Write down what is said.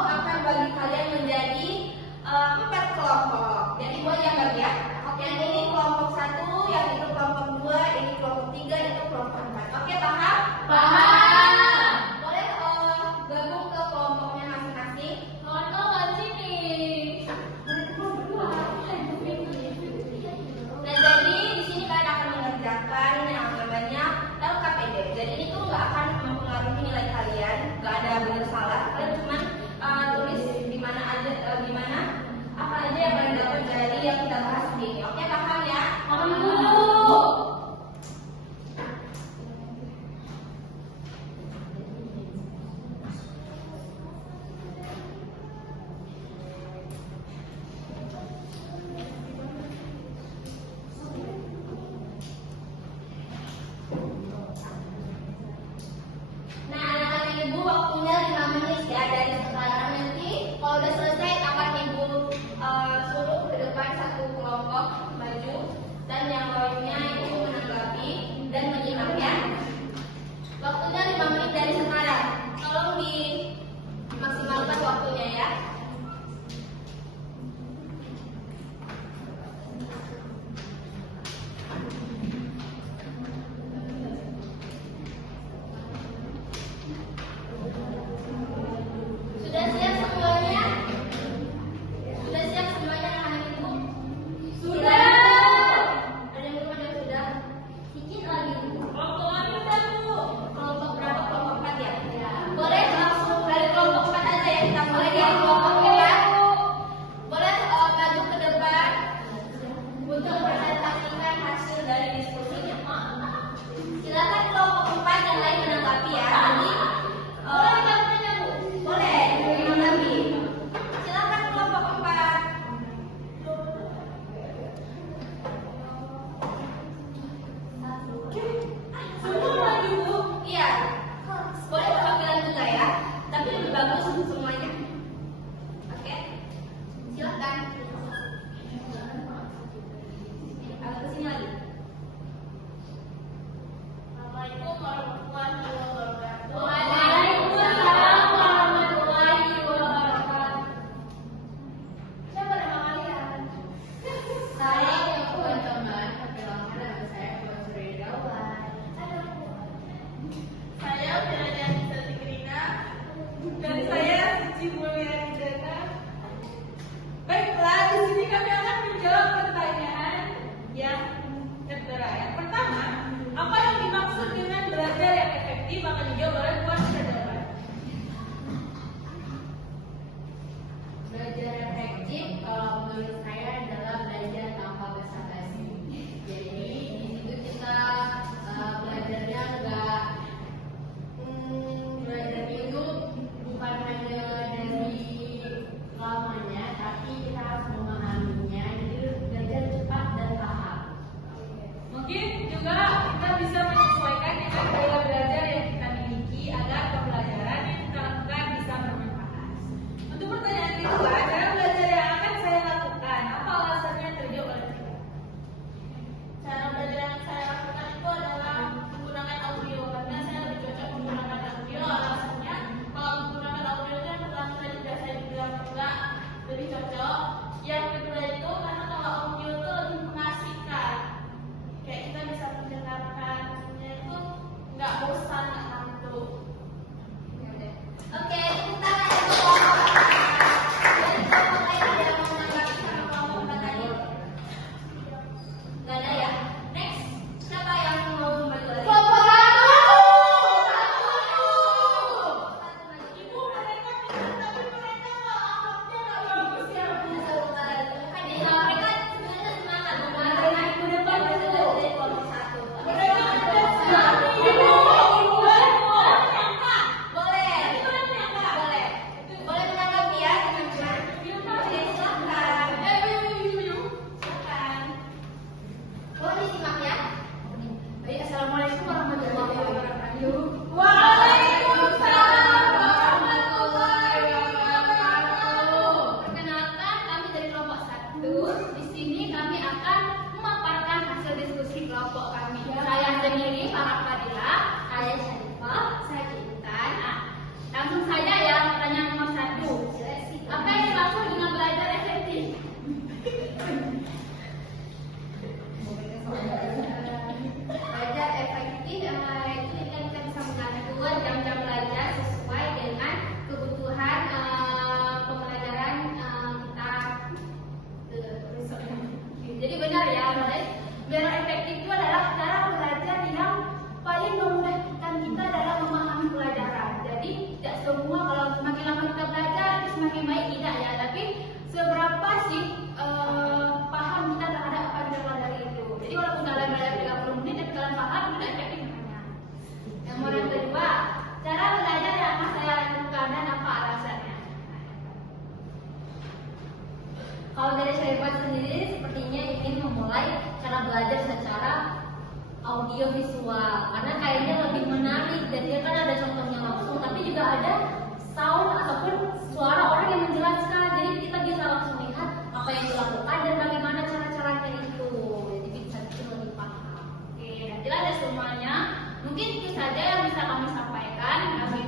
akan bagi kalian menjadi 4 kelompok. Jadi Ibu jangan ya. Yang ini kelompok 1, yang itu kelompok 2, ini kelompok 3, itu kelompok 4. Oke, paham? Paham. Boleh gabung ke kelompoknya masing-masing. Nono wajib nih. Nah, jadi di sini kalian akan mengerjakan yang namanya LKPD. Jadi itu nggak akan mempengaruhi nilai kalian, nggak ada benar salah. Kalian cuma tulis gimana aja, gimana apa aja yang kalian dapat dari yang kita bahas ini. Oke, paham ya? Paham dulu. Nah, anak-anak Ibu waktunya 5 menit ya dari sekarang. Nanti kalau udah selesai akan Ibu suruh ke depan satu kelompok audiovisual karena kayaknya lebih menarik dan dia kan ada contohnya langsung, tapi juga ada sound ataupun suara orang yang menjelaskan, jadi kita bisa langsung lihat apa yang dilakukan dan bagaimana cara-caranya itu, jadi bisa bikin lebih paham. Oke, nanti ada semuanya. Mungkin itu saja yang bisa kami sampaikan. Kami